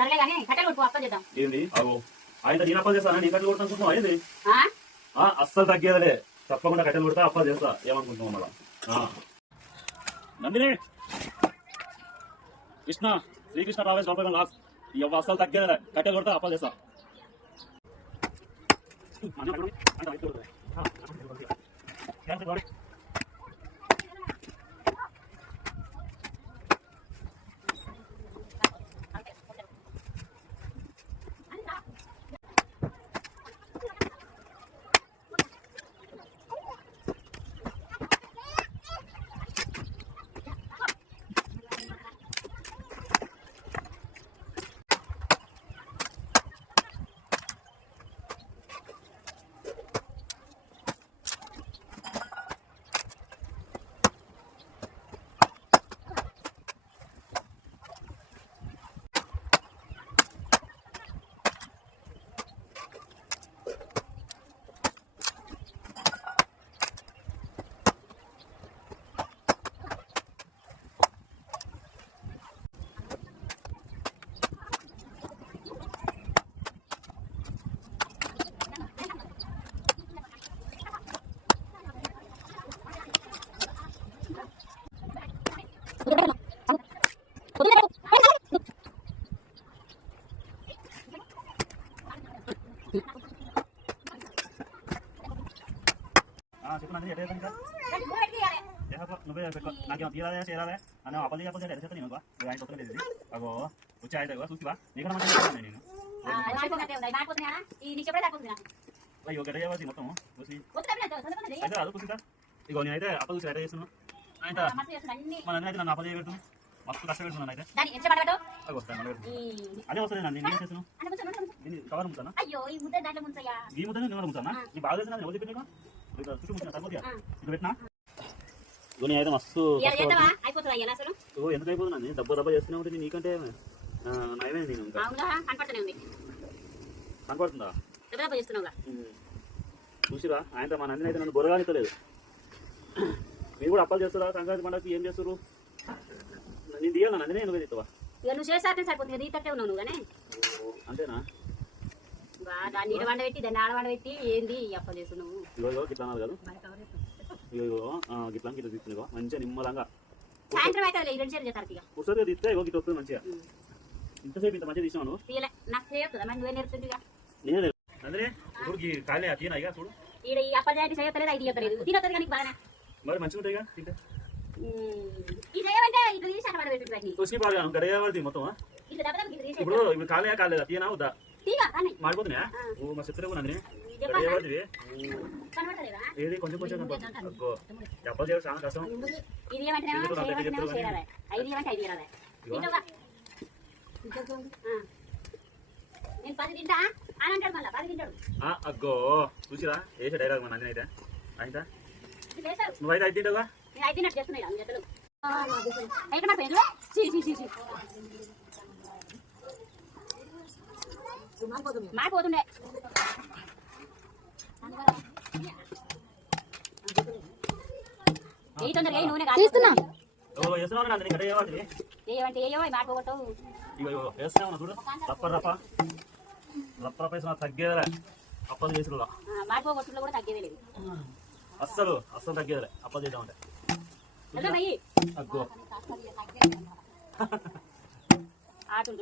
సరేలే కానీ కట్టెలు కొట్టుకో అప్ప చేద్దాం ఏంది అగో ఆయన నేను అప్పలు చేస్తాను నీ కట్టెలు కొడుతున్నావు ఏంది ఆ? ఆ, అస్సలు తగ్గేదలే తప్పకుండా కట్టెలు కొడతా అప్పలు చేస్తా ఏమనుకుంటున్నావు మళ్ళా ఆ. నందిని కృష్ణ శ్రీకృష్ణ రావేశ్ రూపాయలు లాస్ట్ ఇవ్వ అస్సలు తగ్గేదలే కట్టెలు కొడతా అప్పలు చేస్తా చెప్పు నువ్వే నాకేమో తీరాదే చేరాదే అని అప్పలు చెప్పదు ఎట్లా చేస్తా నేను ఆయన కొత్తగా లేదు అగో వచ్చి ఆయన చూసివా నీకు మంచిగా నేను అయ్యో గడ్డ మొత్తం చూసి అయితే అది చూసి ఇగో నేనైతే అప్పలు చూసి చేస్తున్నాను అయితే అయితే నన్ను అప్పలు మస్తు కష్టపెడుతున్నాను అయితే అదే వస్తాను అదే వస్తుంది నన్ను నేను ఏం చేస్తున్నాను దీన్ని కవర్ అయ్యో ఈ ముద్ద దాంట్లో ముంచయ్యా ఈ ముద్దని నేను ముంచానా ఈ బాగా తెలిసిన ఎవరు చెప్పిన చుట్టూ పెట్టినా? నేనైతే మస్తు అయిపోతుందా అసలు? ఓ ఎందుకు అయిపోతున్నాను దెబ్బ దెబ్బ చేస్తూనే ఉంటుంది నీకంటే నయమే నేను కనపడుతూనే ఉంది. కనపడుతుందా? చేస్తున్నావుగా చూసిరా ఆయన మా నందిని అయితే నన్ను బొరగానిస్తలేదు మీరు కూడా అప్పాలు చేస్తారా? సంక్రాంతి పండుగకి ఏం చేస్తారు నేను తీయాలి నందిని నువ్వే తీస్తావా? నువ్వు చేసాటే సరిపోతుంది తట్టే ఉన్నావు నువ్వు కానీ దాన్ని నీడ వండ పెట్టి దాన్ని ఆడ వండ పెట్టి ఏంది అప్ప చేసు నువ్వు? ఇగో గిట్లా అన్నారు కదా. ఇగో ఇగో గిట్లా గిట్లా తీస్తుంది ఇగో మంచిగా నిమ్మలంగా. సాయంత్రం అయితే ఈ రెండు చేతులు చేస్తారు ఇక. కూర్చొని తీస్తే ఇగో గిట్ల వస్తుంది మంచిగా. ఇంతసేపు ఇంత మంచిగా తీసాను తీయలే నాకు చేయొద్దు మరి నువ్వే నేర్పుతుంది ఇక? నేనే నందిని ఇప్పుడు తీయనా ఇక? చూడు. ఈడ ఈ అప్ప కానీ మరి మంచిగా ఉంటాయి ఇక కాలే కాలేదా తీయనా వద్దా? ఓ మా నందిని ఏది? కొంచెం కొంచెం. అగ్గో చేయడం చాలా కష్టం. ఇది ఐదు ఏమంటే ఐదు చూసిరా? వేసే డైలాగ్ మన అయితే అయితే నువ్వైతే అయితే ఐదు తిన్నట్టు చేస్తున్నాయి రప్ప. వేసిన తగ్గేదిలే. అప్పలు అస్సలు అస్సలు తగ్గేదిలే. అప్పలు వెళ్దాం అయ్యి? అగ్గో. ఆటలు